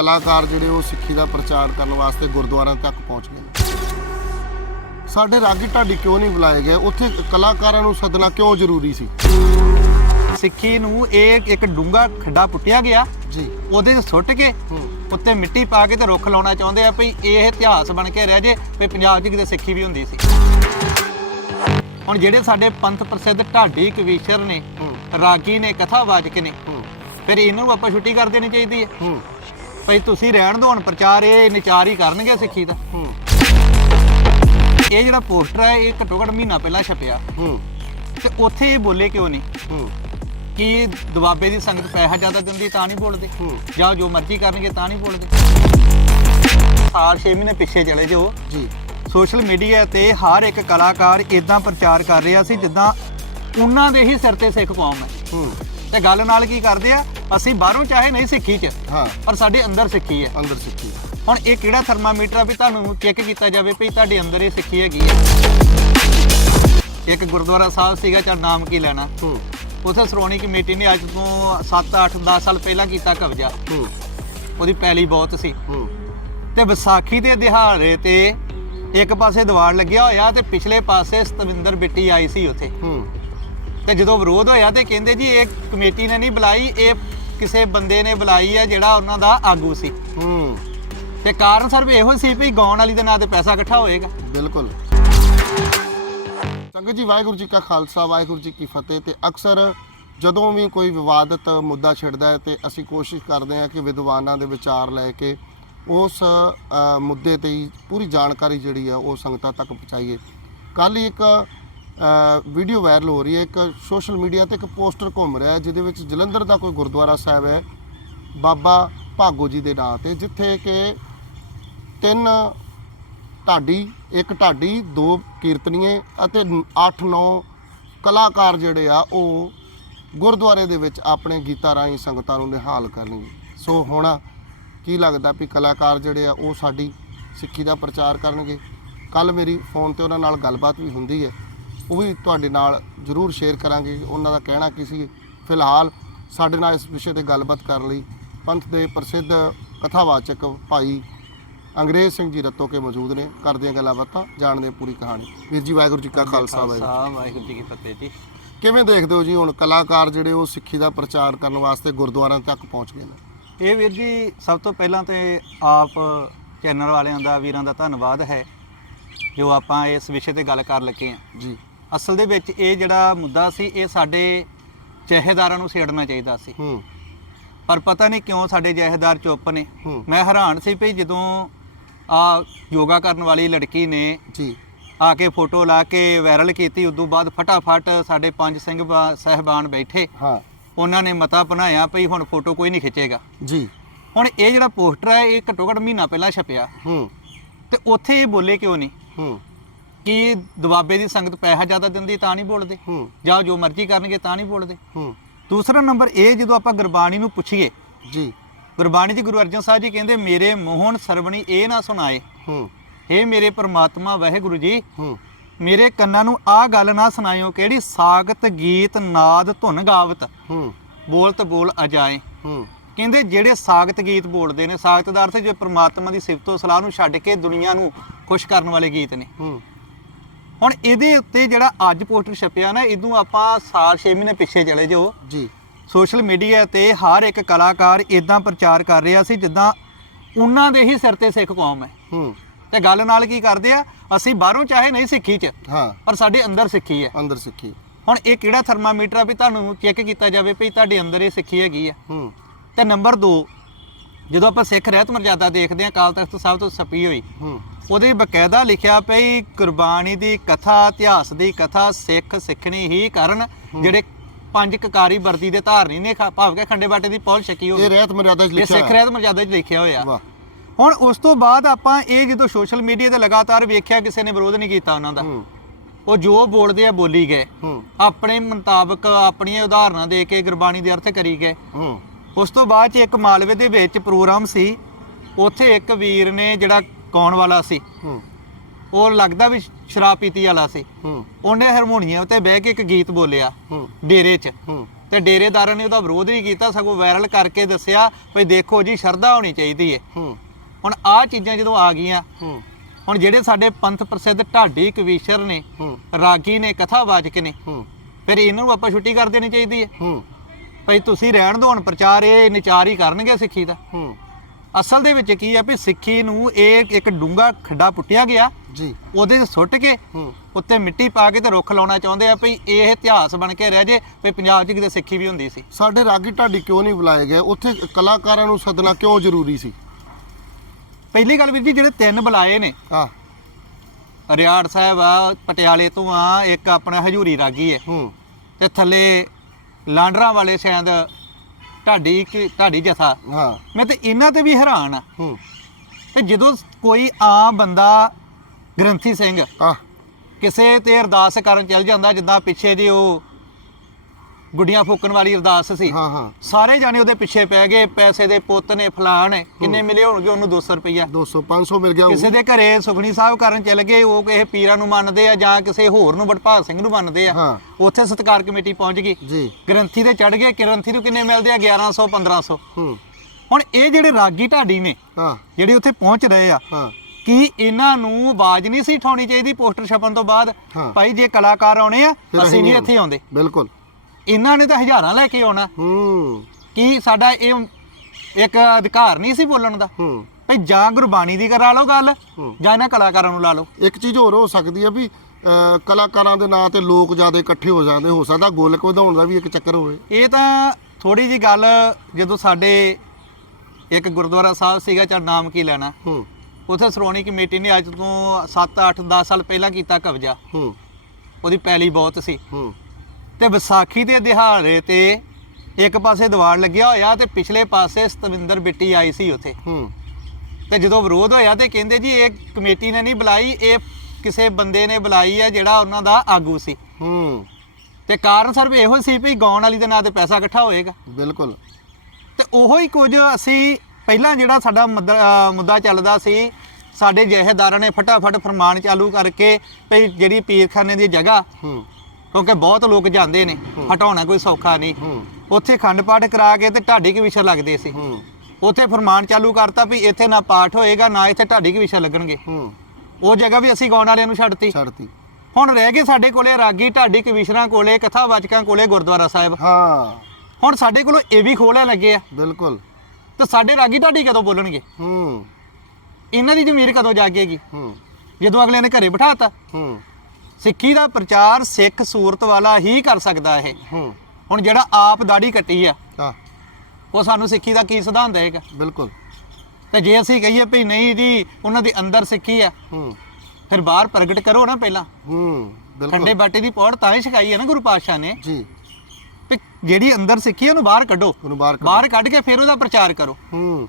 ਕਲਾਕਾਰ ਜਿਹੜੇ ਉਹ ਸਿੱਖੀ ਦਾ ਪ੍ਰਚਾਰ ਕਰਨ ਵਾਸਤੇ ਗੁਰਦੁਆਰਿਆਂ ਤੱਕ ਪਹੁੰਚ ਗਏ। ਸਾਡੇ ਰਾਗੀ ਢਾਡੀ ਕਿਉਂ ਨਹੀਂ ਬੁਲਾਏ ਗਏ? ਉੱਥੇ ਕਲਾਕਾਰਾਂ ਨੂੰ ਸੱਦਣਾ ਕਿਉਂ ਜ਼ਰੂਰੀ ਸੀ? ਸਿੱਖੀ ਨੂੰ ਇਹ ਇੱਕ ਡੂੰਗਾ ਖੱਡਾ ਪੁੱਟਿਆ ਗਿਆ। ਜੀ। ਉਹਦੇ 'ਚ ਸੁੱਟ ਕੇ ਉੱਤੇ ਮਿੱਟੀ ਪਾ ਕੇ ਤੇ ਰੁੱਖ ਲਾਉਣਾ ਚਾਹੁੰਦੇ ਆ ਭਈ ਇਹ ਇਤਿਹਾਸ ਬਣ ਕੇ ਰਹਿ ਜੇ ਵੀ ਪੰਜਾਬ 'ਚ ਕਿਤੇ ਸਿੱਖੀ ਵੀ ਹੁੰਦੀ ਸੀ। ਹੁਣ ਜਿਹੜੇ ਸਾਡੇ ਪੰਥ ਪ੍ਰਸਿੱਧ ਢਾਡੀ ਕਵੀਸ਼ਰ ਨੇ ਰਾਗੀ ਨੇ ਕਥਾਵਾਚਕ ਨੇ ਫਿਰ ਇਹਨਾਂ ਨੂੰ ਆਪਾਂ ਛੁੱਟੀ ਕਰ ਦੇਣੀ ਚਾਹੀਦੀ ਹੂੰ। ਭਈ ਤੁਸੀਂ ਰਹਿਣ ਦਿਓ ਹੁਣ ਪ੍ਰਚਾਰ ਇਹ ਨਿਚਾਰ ਹੀ ਕਰਨਗੇ ਸਿੱਖੀ ਦਾ। ਹੂੰ। ਇਹ ਜਿਹੜਾ ਪੋਸਟਰ ਹੈ ਇਹ ਘੱਟੋ ਘੱਟ ਮਹੀਨਾ ਪਹਿਲਾਂ ਛਪਿਆ। ਹੂੰ। ਤੇ ਉੱਥੇ ਇਹ ਬੋਲੇ ਕਿਉਂ ਨਹੀਂ? ਹੂੰ। ਕਿ ਦਬਾਬੇ ਦੀ ਸੰਗਤ ਪੈਸਾ ਜ਼ਿਆਦਾ ਦਿੰਦੀ ਤਾਂ ਨਹੀਂ ਬੋਲਦੇ। ਹੂੰ। ਜਾਂ ਜੋ ਮਰਜ਼ੀ ਕਰਨਗੇ ਤਾਂ ਨਹੀਂ ਬੋਲਦੇ। ਸਾਲ 6 ਮਹੀਨੇ ਪਿੱਛੇ ਚਲੇ ਜਾਓ। ਜੀ। ਸੋਸ਼ਲ ਮੀਡੀਆ ਤੇ ਹਰ ਇੱਕ ਕਲਾਕਾਰ ਇਦਾਂ ਪ੍ਰਚਾਰ ਕਰ ਰਿਹਾ ਸੀ ਜਿੱਦਾਂ ਉਹਨਾਂ ਦੇ ਹੀ ਸਿਰ ਤੇ ਸਿੱਖ ਕੌਮ ਹੂੰ। ਤੇ ਗੱਲ ਨਾਲ ਕੀ ਕਰਦੇ ਆ? ਅਸੀਂ ਬਾਹਰੋਂ ਚਾਹੇ ਨਹੀਂ ਸਿੱਖੀ ਚ ਹਾਂ। ਪਰ ਸਾਡੇ ਅੰਦਰ ਸਿੱਖੀ ਹੈ। ਅੰਦਰ ਸਿੱਖੀ ਹੁਣ ਇਹ ਕਿਹੜਾ ਥਰਮਾਮੀਟਰ ਆ ਵੀ ਤੁਹਾਨੂੰ ਚੈੱਕ ਕੀਤਾ ਜਾਵੇ ਵੀ ਤੁਹਾਡੇ ਅੰਦਰ ਇਹ ਸਿੱਖੀ ਹੈਗੀ ਹੈ? ਇੱਕ ਗੁਰਦੁਆਰਾ ਸਾਹਿਬ ਸੀਗਾ ਚਾ ਨਾਮ ਕੀ ਲੈਣਾ। ਹੂੰ। ਉਥੇ ਸ਼੍ਰੋਣੀ ਕਮੇਟੀ ਨੇ ਅੱਜ ਤੋਂ 7 8 10 ਸਾਲ ਪਹਿਲਾਂ ਕੀਤਾ ਕਬਜ਼ਾ। ਹੂੰ। ਉਹਦੀ ਪੈਲੀ ਬਹੁਤ ਸੀ। ਹੂੰ। ਤੇ ਵਿਸਾਖੀ ਦੇ ਦਿਹਾੜੇ ਤੇ ਇੱਕ ਪਾਸੇ ਦੀਵਾਰ ਲੱਗਿਆ ਹੋਇਆ ਤੇ ਪਿਛਲੇ ਪਾਸੇ ਸਤਵਿੰਦਰ ਬਿੱਟੀ ਆਈ ਸੀ ਉਥੇ। ਹੂੰ। ਤੇ ਜਦੋਂ ਵਿਰੋਧ ਹੋਇਆ ਤੇ ਕਹਿੰਦੇ ਜੀ ਇਹ ਕਮੇਟੀ ਨੇ ਨਹੀਂ ਬੁਲਾਈ ਇਹ ਕਿਸੇ ਬੰਦੇ ਨੇ ਬੁਲਾਈ ਆ ਜਿਹੜਾ ਉਹਨਾਂ ਦਾ ਆਗੂ ਸੀ। ਹੂੰ। ਤੇ ਕਾਰਨ ਸਿਰਫ ਇਹੋ ਸੀ ਵੀ ਗਾਉਣ ਵਾਲੀ ਦੇ ਨਾਂ ਤੇ ਪੈਸਾ ਇਕੱਠਾ ਹੋਏਗਾ। ਬਿਲਕੁਲ। ਸੰਗਤ ਜੀ ਵਾਹਿਗੁਰੂ ਜੀ ਕਾ ਖਾਲਸਾ ਵਾਹਿਗੁਰੂ ਜੀ ਕੀ ਫਤਿਹ ਤੇ ਅਕਸਰ ਜਦੋਂ ਵੀ ਕੋਈ ਵਿਵਾਦਤ ਮੁੱਦਾ ਛਿੜਦਾ ਹੈ ਤੇ ਅਸੀਂ ਕੋਸ਼ਿਸ਼ ਕਰਦੇ ਹਾਂ ਕਿ ਵਿਦਵਾਨਾਂ ਦੇ ਵਿਚਾਰ ਲੈ ਕੇ ਉਸ ਮੁੱਦੇ ਤੇ ਹੀ ਪੂਰੀ ਜਾਣਕਾਰੀ ਜਿਹੜੀ ਹੈ ਉਹ ਸੰਗਤਾਂ ਤੱਕ ਪਹੁੰਚਾਈਏ। ਕੱਲ ਹੀ ਇੱਕ ਵੀਡੀਓ ਵਾਇਰਲ ਹੋ ਰਹੀ ਹੈ। ਇੱਕ ਸੋਸ਼ਲ ਮੀਡੀਆ ਤੇ ਇੱਕ ਪੋਸਟਰ ਘੁੰਮ ਰਿਹਾ ਹੈ, ਜਿਹਦੇ ਵਿੱਚ ਜਲੰਧਰ ਦਾ ਕੋਈ ਗੁਰਦੁਆਰਾ ਸਾਹਿਬ ਹੈ, ਬਾਬਾ ਭਾਗੋ ਜੀ ਦੇ ਨਾਂ ਤੇ, ਜਿੱਥੇ ਕਿ ਤਿੰਨ ਢਾਡੀ, ਇੱਕ ਢਾਡੀ, ਦੋ ਕੀਰਤਨੀਏ ਅਤੇ 8-9 ਕਲਾਕਾਰ ਜਿਹੜੇ ਆ, ਉਹ ਗੁਰਦੁਆਰੇ ਦੇ ਵਿੱਚ ਆਪਣੇ ਗੀਤਾਂ ਰਾਹੀਂ ਸੰਗਤਾਂ ਨੂੰ ਨਿਹਾਲ ਕਰਨਗੇ। ਸੋ ਹੁਣ ਕੀ ਲੱਗਦਾ ਵੀ ਕਲਾਕਾਰ ਜਿਹੜੇ ਆ, ਉਹ ਸਾਡੀ ਸਿੱਖੀ ਦਾ ਪ੍ਰਚਾਰ ਕਰਨਗੇ। ਕੱਲ ਮੇਰੀ ਫੋਨ ਤੇ ਉਹਨਾਂ ਨਾਲ ਗੱਲਬਾਤ ਵੀ ਹੁੰਦੀ ਹੈ। ਉਹ ਵੀ ਤੁਹਾਡੇ ਨਾਲ ਜ਼ਰੂਰ ਸ਼ੇਅਰ ਕਰਾਂਗੇ ਉਹਨਾਂ ਦਾ ਕਹਿਣਾ ਕੀ ਸੀ। ਫਿਲਹਾਲ ਸਾਡੇ ਨਾਲ ਇਸ ਵਿਸ਼ੇ ਤੇ ਗੱਲਬਾਤ ਕਰਨ ਲਈ ਪੰਥ ਦੇ ਪ੍ਰਸਿੱਧ ਕਥਾਵਾਚਕ ਭਾਈ ਅੰਗਰੇਜ਼ ਸਿੰਘ ਜੀ ਰੱਤੋ ਕੇ ਮੌਜੂਦ ਨੇ। ਕਰਦੇ ਹਾਂ ਗੱਲਾਂ ਬਾਤਾਂ ਜਾਣਦੇ ਹਾਂ ਪੂਰੀ ਕਹਾਣੀ। ਵੀਰ ਜੀ ਵਾਹਿਗੁਰੂ ਜੀ ਕਾ ਖਾਲਸਾ ਵਾਹਿਗੁਰੂ ਜੀ ਕੀ ਫਤਿਹ। ਜੀ ਕਿਵੇਂ ਦੇਖਦੇ ਹੋ ਜੀ ਹੁਣ ਕਲਾਕਾਰ ਜਿਹੜੇ ਉਹ ਸਿੱਖੀ ਦਾ ਪ੍ਰਚਾਰ ਕਰਨ ਵਾਸਤੇ ਗੁਰਦੁਆਰਿਆਂ ਤੱਕ ਪਹੁੰਚ ਗਏ ਨੇ? ਇਹ ਵੀਰ ਜੀ ਸਭ ਤੋਂ ਪਹਿਲਾਂ ਤੇ ਆਪ ਚੈਨਲ ਵਾਲਿਆਂ ਦਾ ਵੀਰਾਂ ਦਾ ਧੰਨਵਾਦ ਹੈ ਜੋ ਆਪਾਂ ਇਸ ਵਿਸ਼ੇ ਤੇ ਗੱਲ ਕਰਨ ਲੱਗੇ ਹਾਂ। ਜੀ। ਅਸਲ ਦੇ ਵਿੱਚ ਇਹ ਜਿਹੜਾ ਮੁੱਦਾ ਸੀ ਇਹ ਸਾਡੇ ਜਹੇਦਾਰਾਂ ਨੂੰ ਛੇੜਨਾ ਚਾਹੀਦਾ ਸੀ। ਹੂੰ। ਪਰ ਪਤਾ ਨਹੀਂ ਕਿਉਂ ਸਾਡੇ ਜਹੇਦਾਰ ਚੁੱਪ ਨੇ। ਹੂੰ। ਮੈਂ ਹੈਰਾਨ ਸੀ ਭਈ ਜਦੋਂ ਆ ਯੋਗਾ ਕਰਨ ਵਾਲੀ ਲੜਕੀ ਨੇ ਜੀ। ਆ ਕੇ ਫੋਟੋ ਲਾ ਕੇ ਵਾਇਰਲ ਕੀਤੀ ਉਦੋਂ ਬਾਅਦ ਫਟਾਫਟ ਸਾਡੇ ਪੰਜ ਸਿੰਘ ਬਾ- ਸਾਹਿਬਾਨ ਬੈਠੇ। ਹਾਂ। ਉਹਨਾਂ ਨੇ ਮਤਾ ਬਣਾਇਆ ਭਈ ਹੁਣ ਫੋਟੋ ਕੋਈ ਨਹੀਂ ਖਿੱਚੇਗਾ। ਜੀ। ਹੁਣ ਇਹ ਜਿਹੜਾ ਪੋਸਟਰ ਹੈ ਇਹ ਘੱਟੋ ਘੱਟ ਮਹੀਨਾ ਪਹਿਲਾਂ ਛਪਿਆ। ਹੂੰ। ਤੇ ਉੱਥੇ ਇਹ ਬੋਲੇ ਕਿਉਂ ਨਹੀਂ? ਹੂੰ। ਕਿ ਦਬਾਬੇ ਦੀ ਸੰਗਤ ਪੈਸਾ ਜ਼ਿਆਦਾ ਦਿੰਦੀ ਤਾਂ ਨਹੀਂ ਬੋਲਦੇ? ਹੂੰ। ਜਾਂ ਜੋ ਮਰਜ਼ੀ ਕਰਨਗੇ ਤਾਂ ਨਹੀਂ ਬੋਲਦੇ? ਹੂੰ। ਦੂਸਰਾ ਨੰਬਰ ਇਹ ਜਦੋਂ ਆਪਾਂ ਗੁਰਬਾਣੀ ਨੂੰ ਪੁੱਛੀਏ। ਜੀ। ਗੁਰਬਾਣੀ 'ਚ ਗੁਰੂ ਅਰਜਨ ਸਾਹਿਬ ਜੀ ਕਹਿੰਦੇ ਮੇਰੇ ਮੋਹਨ ਸਰਵਣੀ ਇਹ ਨਾ ਸੁਣਾਏ। ਹੂੰ। हे ਮੇਰੇ ਪ੍ਰਮਾਤਮਾ ਵਾਹਿਗੁਰੂ ਜੀ। ਹੂੰ। ਮੇਰੇ ਕੰਨਾਂ ਨੂੰ ਆਹ ਗੱਲ ਨਾ ਸੁਣਾਇਓ ਕਿਹੜੀ ਸਾਗਤ ਗੀਤ ਨਾਦ ਧੁਨ ਗਾਵਤ। ਹੂੰ। ਬੋਲਤ ਬੋਲ ਅਜਾਏ। ਹੂੰ। ਕਹਿੰਦੇ ਜਿਹੜੇ ਸਾਗਤ ਗੀਤ ਬੋਲਦੇ ਨੇ ਸਾਗਤ ਦਾ ਅਰਥ ਜੋ ਪ੍ਰਮਾਤਮਾ ਦੀ ਸਿਫਤੋ ਸਲਾਹ ਨੂੰ ਛੱਡ ਕੇ ਦੁਨੀਆ ਨੂੰ ਖੁਸ਼ ਕਰਨ ਵਾਲੇ ਗੀਤ ਨੇ। ਹੂੰ। ਹੁਣ ਇਹਦੇ ਉੱਤੇ ਜਿਹੜਾ ਅੱਜ ਪੋਸਟਰ ਛਪਿਆ ਨਾ ਇਦੋਂ ਆਪਾਂ ਸਾਲ 6 ਮਹੀਨੇ ਪਿੱਛੇ ਚਲੇ ਜਾਓ। ਜੀ। ਸੋਸ਼ਲ ਮੀਡੀਆ ਤੇ ਹਰ ਇੱਕ ਕਲਾਕਾਰ ਇਦਾਂ ਪ੍ਰਚਾਰ ਕਰ ਰਿਹਾ ਸੀ ਜਿੱਦਾਂ ਉਹਨਾਂ ਦੇ ਹੀ ਸਿਰ ਤੇ ਸਿੱਖ ਕੌਮ ਹੈ। ਹੂੰ। ਤੇ ਗੱਲ ਨਾਲ ਕੀ ਕਰਦੇ ਆ ਅਸੀਂ ਬਾਹਰੋਂ ਚਾਹੇ ਨਹੀਂ ਸਿੱਖੀ ਚ ਹਾਂ। ਪਰ ਸਾਡੇ ਅੰਦਰ ਸਿੱਖੀ ਹੈ। ਅੰਦਰ ਸਿੱਖੀ। ਹੁਣ ਇਹ ਕਿਹੜਾ ਥਰਮਾਮੀਟਰ ਆ ਵੀ ਤੁਹਾਨੂੰ ਚੈੱਕ ਕੀਤਾ ਜਾਵੇ ਵੀ ਤੁਹਾਡੇ ਅੰਦਰ ਇਹ ਸਿੱਖੀ ਹੈਗੀ ਆ ਹੂੰ। ਤੇ ਨੰਬਰ 2 ਜਦੋਂ ਆਪਾਂ ਸਿੱਖ ਰਹਿਤ ਮਰਜ਼ਾਦਾ ਦੇਖਦੇ ਆ ਕਾਲ ਤਖਤ ਸਾਹਿਬ ਤੋਂ ਛਪੀ ਹੋਈ ਹੂੰ। ਉਹਦੇ ਬਕਾਇਦਾ ਲਿਖਿਆ ਪਈ ਕੁਰਬਾਨੀ ਦੀ ਕਥਾ ਇਤਿਹਾਸ ਦੀ ਕਥਾ ਸਿੱਖ ਸਿੱਖਣੀ ਹੀ ਕਰਨ ਜਿਹੜੇ ਪੰਜ ਕਕਾਰੀ ਵਰਦੀ ਦੇ ਧਾਰਨੀ ਨੇ ਭਾਵ ਕੇ ਖੰਡੇ ਬਾਟੇ ਦੀ ਪਹੁੰਚ ਛਕੀ ਹੋਵੇ ਇਹ ਰਹਿਤ ਮਰਿਆਦਾ ਚ ਇਹ ਲਿਖਿਆ ਸਿੱਖ ਰਹਿਤ ਮਰਜ਼ਾਦਾ 'ਚ ਲਿਖਿਆ ਹੋਇਆ। ਹੁਣ ਉਸ ਤੋਂ ਬਾਅਦ ਆਪਾਂ ਇਹ ਜਦੋਂ ਸੋਸ਼ਲ ਮੀਡੀਆ ਤੇ ਲਗਾਤਾਰ ਵੇਖਿਆ ਕਿਸੇ ਨੇ ਵਿਰੋਧ ਨਹੀਂ ਕੀਤਾ ਉਹਨਾਂ ਦਾ। ਹੂੰ। ਉਹ ਜੋ ਬੋਲਦੇ ਆ ਬੋਲੀ ਗਏ। ਹੂੰ। ਆਪਣੇ ਮੁਤਾਬਕ ਆਪਣੀਆਂ ਉਦਾਹਰਨਾਂ ਦੇ ਕੇ ਗੁਰਬਾਣੀ ਦੇ ਅਰਥ ਕਰੀ ਗਏ। ਹੂੰ। ਉਸ ਤੋਂ ਬਾਅਦ ਚ ਇੱਕ ਮਾਲਵੇ ਦੇ ਵਿੱਚ ਪ੍ਰੋਗਰਾਮ ਸੀ। ਉੱਥੇ ਇੱਕ ਵੀਰ ਨੇ ਜਿਹੜਾ ਗਾਉਣ ਵਾਲਾ ਸੀ ਹੂੰ। ਉਹ ਲੱਗਦਾ ਵੀ ਸ਼ਰਾਬ ਪੀਤੀ ਵਾਲਾ ਸੀ। ਹੂੰ। ਉਹਨੇ ਹਾਰਮੋਨੀਅਮ ਤੇ ਬਹਿ ਕੇ ਇੱਕ ਗੀਤ ਬੋਲਿਆ ਹੂੰ। ਡੇਰੇ 'ਚ। ਹੂੰ। ਤੇ ਡੇਰੇਦਾਰਾਂ ਨੇ ਉਹਦਾ ਵਿਰੋਧ ਨਹੀਂ ਕੀਤਾ ਸਗੋਂ ਵਾਇਰਲ ਕਰਕੇ ਦੱਸਿਆ ਭਈ ਦੇਖੋ ਜੀ ਸ਼ਰਧਾ ਹੋਣੀ ਚਾਹੀਦੀ ਹੈ ਹੂੰ। ਹੁਣ ਆਹ ਚੀਜ਼ਾਂ ਜਦੋਂ ਆ ਗਈਆਂ ਹੂੰ। ਹੁਣ ਜਿਹੜੇ ਸਾਡੇ ਪੰਥ ਪ੍ਰਸਿੱਧ ਢਾਡੀ ਕਵੀਸ਼ਰ ਨੇ ਹੂੰ। ਰਾਗੀ ਨੇ ਕਥਾਵਾਚਕ ਨੇ ਹੂੰ। ਫਿਰ ਇਹਨਾਂ ਨੂੰ ਆਪਾਂ ਛੁੱਟੀ ਕਰ ਦੇਣੀ ਚਾਹੀਦੀ ਹੂੰ। ਭਈ ਤੁਸੀਂ ਰਹਿਣ ਦਿਓ ਹੁਣ ਪ੍ਰਚਾਰ ਇਹ ਨਿਚਾਰ ਹੀ ਕਰਨਗੇ ਸਿੱਖੀ ਦਾ। ਹੂੰ। ਅਸਲ ਦੇ ਵਿੱਚ ਕੀ ਆ ਵੀ ਸਿੱਖੀ ਨੂੰ ਇਹ ਇੱਕ ਡੂੰਗਾ ਖੱਡਾ ਪੁੱਟਿਆ ਗਿਆ ਜੀ। ਉਹਦੇ 'ਚ ਸੁੱਟ ਕੇ ਹੂੰ। ਉੱਤੇ ਮਿੱਟੀ ਪਾ ਕੇ ਤੇ ਰੁੱਖ ਲਾਉਣਾ ਚਾਹੁੰਦੇ ਆ ਭਈ ਇਹ ਇਤਿਹਾਸ ਬਣ ਕੇ ਰਹਿ ਜੇ ਵੀ ਪੰਜਾਬ 'ਚ ਕਿਤੇ ਸਿੱਖੀ ਵੀ ਹੁੰਦੀ ਸੀ। ਸਾਡੇ ਰਾਗੀ ਢਾਡੀ ਕਿਉਂ ਨਹੀਂ ਬੁਲਾਏ ਗਏ? ਉੱਥੇ ਕਲਾਕਾਰਾਂ ਨੂੰ ਸੱਦਣਾ ਕਿਉਂ ਜ਼ਰੂਰੀ ਸੀ? ਪਹਿਲੀ ਗੱਲ ਵੀਰ ਜੀ ਜਿਹੜੇ ਤਿੰਨ ਬੁਲਾਏ ਨੇ ਆ ਰਿਆੜ ਸਾਹਿਬ ਆ ਪਟਿਆਲੇ ਤੋਂ ਆ ਇੱਕ ਆਪਣਾ ਹਜੂਰੀ ਰਾਗੀ ਹੈ। ਹੂੰ। ਤੇ ਥੱਲੇ ਲਾਂਡਰਾਂ ਵਾਲੇ ਸ਼ਾਇਦ ਢਾਡੀ ਢਾਡੀ ਜਥਾ। ਹਾਂ। ਮੈਂ ਤੇ ਇਹਨਾਂ ਤੇ ਵੀ ਹੈਰਾਨ ਆ। ਹੂੰ। ਤੇ ਜਦੋਂ ਕੋਈ ਆਮ ਬੰਦਾ ਗ੍ਰੰਥੀ ਸਿੰਘ ਆ ਕਿਸੇ ਤੇ ਅਰਦਾਸ ਕਰਨ ਚੱਲ ਜਾਂਦਾ ਜਿੱਦਾਂ ਪਿੱਛੇ ਦੀ ਉਹ ਗੁੱਡੀਆਂ ਫੂਕਣ ਵਾਲੀ ਅਰਦਾਸ ਸੀ। ਹਾਂ ਹਾਂ। ਸਾਰੇ ਜਾਣੇ ਉਹਦੇ ਪਿੱਛੇ ਪੈ ਗਏ ਪੈਸੇ ਦੇ ਪੁੱਤ ਨੇ ਫਲਾਣ ਹੈ। ਕਿੰਨੇ ਮਿਲੇ ਹੋਣਗੇ ਉਹਨੂੰ 200 ਰੁਪਈਆ। 200 500 ਮਿਲ ਗਿਆ ਕਿਸੇ ਦੇ ਘਰੇ ਸੁਖਣੀ ਸਾਹਿਬ ਕਰਨ ਚੱਲ ਗਏ ਉਹ ਕਿਸੇ ਪੀਰਾਂ ਨੂੰ ਮੰਨਦੇ ਆ ਜਾਂ ਕਿਸੇ ਹੋਰ ਨੂੰ ਬਟਭਾਗ ਸਿੰਘ ਨੂੰ ਮੰਨਦੇ ਆ। ਉੱਥੇ ਸਤਕਾਰ ਕਮੇਟੀ ਪਹੁੰਚ ਗਈ। ਜੀ। ਗ੍ਰੰਥੀ ਤੇ ਚੜ ਗਏ ਗ੍ਰੰਥੀ ਨੂੰ ਕਿੰਨੇ ਮਿਲਦੇ ਆ? 1100 1500 ਹੂੰ। ਹੁਣ ਇਹ ਜਿਹੜੇ ਰਾਗੀ ਢਾਡੀ ਨੇ ਹਾਂ। ਜਿਹੜੇ ਉੱਥੇ ਪਹੁੰਚ ਰਹੇ ਆ ਹਾਂ। ਕੀ ਇਹਨਾਂ ਨੂੰ ਆਵਾਜ਼ ਨਹੀਂ ਸੀ ਉਠਾਉਣੀ ਚਾਹੀਦੀ ਪੋਸਟਰ ਛਪਣ ਤੋਂ ਬਾਅਦ। ਭਾਈ ਜੇ ਕਲਾਕਾਰ ਆਉਣੇ ਆ ਅਸੀਂ ਨਹੀਂ ਇੱਥੇ ਆਉਂਦੇ। ਬਿਲਕੁਲ। ਇਹਨਾਂ ਨੇ ਤਾਂ ਹਜ਼ਾਰਾਂ ਲੈ ਕੇ ਆਉਣਾ। ਹੂੰ। ਕੀ ਸਾਡਾ ਇਹ ਇੱਕ ਅਧਿਕਾਰ ਨਹੀਂ ਸੀ ਬੋਲਣ ਦਾ? ਹੂੰ। ਭਈ ਜਾਂ ਗੁਰਬਾਣੀ ਦੀ ਕਰਾ ਲਓ ਗੱਲ। ਜਾਂ ਇਹਨਾਂ ਕਲਾਕਾਰਾਂ ਨੂੰ ਲਾ ਲਓ। ਇੱਕ ਚੀਜ਼ ਹੋਰ ਹੋ ਸਕਦੀ ਹੈ ਵੀ ਕਲਾਕਾਰਾਂ ਦੇ ਨਾਂ ਤੇ ਲੋਕ ਜ਼ਿਆਦਾ ਇਕੱਠੇ ਹੋ ਜਾਂਦੇ ਹੋ ਸਕਦਾ ਗੋਲਕ ਵਧਾਉਣ ਦਾ ਵੀ ਇੱਕ ਚੱਕਰ ਹੋਵੇ। ਇਹ ਤਾਂ ਥੋੜੀ ਜੀ ਗੱਲ ਜਦੋਂ ਸਾਡੇ ਇੱਕ ਗੁਰਦੁਆਰਾ ਸਾਹਿਬ ਸੀਗਾ ਚਾ ਨਾਮ ਕੀ ਲੈਣਾ? ਹੂੰ। ਉਥੇ ਸ਼੍ਰੋਣੀ ਕਮੇਟੀ ਨੇ ਅੱਜ ਤੋਂ 7 8 10 ਸਾਲ ਪਹਿਲਾਂ ਕੀਤਾ ਕਬਜ਼ਾ। ਹੂੰ। ਉਹਦੀ ਪੈਲੀ ਬਹੁਤ ਸੀ। ਹੂੰ। ਤੇ ਵਿਸਾਖੀ ਦੇ ਦਿਹਾੜੇ ਤੇ ਇੱਕ ਪਾਸੇ ਦੀਵਾਰ ਲੱਗਿਆ ਹੋਇਆ ਤੇ ਪਿਛਲੇ ਪਾਸੇ ਸਤਵਿੰਦਰ ਬਿੱਟੀ ਆਈ ਸੀ ਉਥੇ। ਹੂੰ। ਤੇ ਜਦੋਂ ਵਿਰੋਧ ਹੋਇਆ ਤੇ ਕਹਿੰਦੇ ਜੀ ਇਹ ਕਮੇਟੀ ਨੇ ਨਹੀਂ ਬੁਲਾਈ ਇਹ ਕਿਸੇ ਬੰਦੇ ਨੇ ਬੁਲਾਈ ਹੈ ਜਿਹੜਾ ਉਹਨਾਂ ਦਾ ਆਗੂ ਸੀ। ਹੂੰ। ਤੇ ਕਾਰਨ ਸਿਰਫ ਇਹੋ ਸੀ ਵੀ ਗਾਉਣ ਵਾਲੀ ਦੇ ਨਾਂ ਤੇ ਪੈਸਾ ਇਕੱਠਾ ਹੋਏਗਾ। ਬਿਲਕੁਲ। ਤੇ ਉਹੋ ਹੀ ਕੁਝ ਅਸੀਂ ਪਹਿਲਾਂ ਜਿਹੜਾ ਸਾਡਾ ਮੁੱਦਾ ਚੱਲਦਾ ਸੀ ਸਾਡੇ ਜਹੇਦਾਰਾਂ ਨੇ ਫਟਾਫਟ ਫਰਮਾਨ ਚਾਲੂ ਕਰਕੇ ਭਈ ਜਿਹੜੀ ਪੀਰਖਾਨੇ ਦੀ ਜਗ੍ਹਾ ਹੂੰ। ਕਿਉਂਕਿ ਬਹੁਤ ਲੋਕ ਜਾਂਦੇ ਨੇ ਹਟਾਉਣਾ ਕੋਈ ਸੌਖਾ ਨਹੀਂ। ਉੱਥੇ ਖੰਡ ਪਾਠ ਕਰਾ ਕੇ ਤੇ ਢਾਡੀ ਕੀ ਵਿਸ਼ਾ ਲੱਗਦੇ ਸੀ? ਉੱਥੇ ਫਰਮਾਨ ਚਾਲੂ ਕਰਤਾ ਵੀ ਇੱਥੇ ਨਾ ਪਾਠ ਹੋਏਗਾ ਨਾ ਇੱਥੇ ਢਾਡੀ ਕੀ ਵਿਸ਼ਾ ਲੱਗਣਗੇ। ਉਹ ਜਗ੍ਹਾ ਵੀ ਅਸੀਂ ਗਾਉਣ ਵਾਲਿਆਂ ਨੂੰ ਛੱਡਤੀ। ਛੱਡਤੀ। ਹੁਣ ਰਹਿ ਗਏ ਸਾਡੇ ਕੋਲੇ ਰਾਗੀ ਢਾਡੀ ਕਵੀਸ਼ਰਾਂ ਕੋਲੇ ਕਥਾਵਾਚਕਾਂ ਕੋਲੇ ਗੁਰਦੁਆਰਾ ਸਾਹਿਬ। ਹਾਂ। ਹੁਣ ਸਾਡੇ ਕੋਲੋਂ ਇਹ ਵੀ ਖੋਲਿਆ ਲੱਗੇ ਆ। ਬਿਲਕੁਲ। ਤੇ ਸਾਡੇ ਰਾਗੀ ਢਾਡੀ ਕਦੋਂ ਬੋਲਣਗੇ? ਹੂੰ। ਇਹਨਾਂ ਦੀ ਜ਼ਮੀਰ ਕਦੋਂ ਜਾਗੇਗੀ ਹੂੰ। ਜਦੋਂ ਅਗਲੇ ਨੇ ਘਰੇ ਬਿਠਾਤਾ। ਹੂੰ। ਸਿੱਖੀ ਦਾ ਪ੍ਰਚਾਰ ਸਿੱਖ ਸੂਰਤ ਵਾਲਾ ਹੀ ਕਰ ਸਕਦਾ ਇਹ। ਹੂੰ। ਹੁਣ ਜਿਹੜਾ ਆਪ ਦਾੜੀ ਕੱਟੀ ਆ ਉਹ ਸਾਨੂੰ ਸਿੱਖੀ ਦਾ ਕੀ ਸਿਧਾਂਤ ਦੇਗਾ ਬਿਲਕੁਲ। ਤੇ ਜੇ ਅਸੀਂ ਕਹੀਏ ਵੀ ਨਹੀਂ ਜੀ ਉਹਨਾਂ ਦੇ ਅੰਦਰ ਸਿੱਖੀ ਆ ਹੂੰ। ਫਿਰ ਬਾਹਰ ਪ੍ਰਗਟ ਕਰੋ ਨਾ ਪਹਿਲਾਂ। ਹੂੰ ਬਿਲਕੁਲ। ਬਾਟੇ ਦੀ ਪੌੜ ਤਾਂ ਹੀ ਸਿਖਾਈ ਹੈ ਨਾ ਗੁਰੂ ਪਾਤਸ਼ਾਹ ਨੇ। ਜੀ। ਜਿਹੜੀ ਅੰਦਰ ਸਿੱਖੀ ਉਹਨੂੰ ਬਾਹਰ ਕੱਢੋ। ਉਹਨੂੰ ਬਾਹਰ ਕੱਢੋ। ਬਾਹਰ ਕੱਢ ਕੇ ਫਿਰ ਉਹਦਾ ਪ੍ਰਚਾਰ ਕਰੋ। ਹੂੰ।